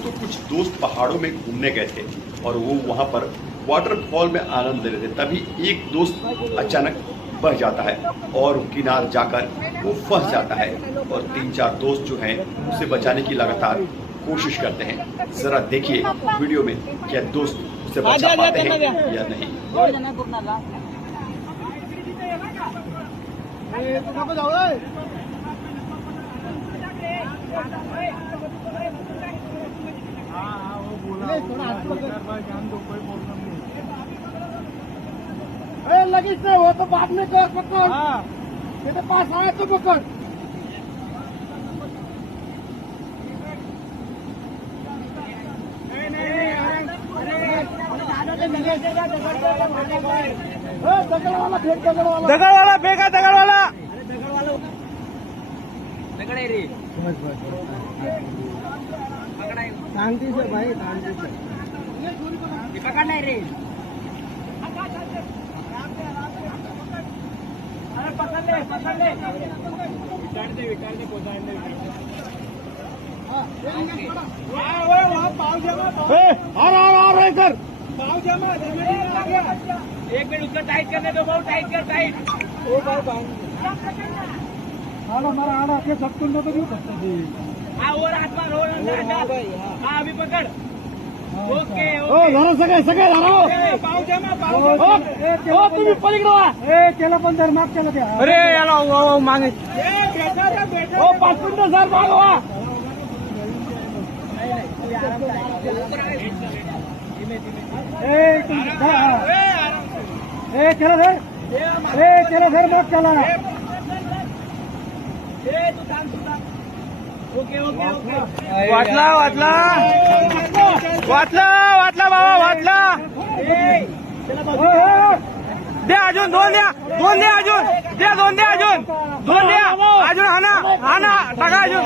दोस्तों कुछ दोस्त पहाड़ों में घूमने गए थे और वो वहाँ पर वाटरफॉल में आनंद ले रहे थे। तभी एक दोस्त अचानक बह जाता है और किनारे जाकर वो फंस जाता है और 3-4 दोस्त जो हैं उसे बचाने की लगातार कोशिश करते हैं। जरा देखिए वीडियो में क्या दोस्त उसे बचा पाते हैं या नहीं। लगीच नाही हो तो बाद में कर पकड़ तेरे पास आया तो पकड़ दगडवाला फेका दगडवाला शांति से भाई शांति से पकड़ना रे पकड़ ले विटार दे पोचाड़ दे कर एक मिनट उसका टाइट करने दो बहुत टाइट कर टाइट हमारा आड़ा के सब कुछ तो नहीं सकते हाँ और हाथ मार हाँ अभी पकड़ ओके जरा सगळे जरा पाव जमा पाव तुम्ही पलीकडे केलं पण जर माग केलं ते अरे याला मागे हो 5 मिनिटं सर मागवा केलं सर माग केला वाटला बाबा वाटला द्या अजून दोन द्या अजून हा ना टाका अजून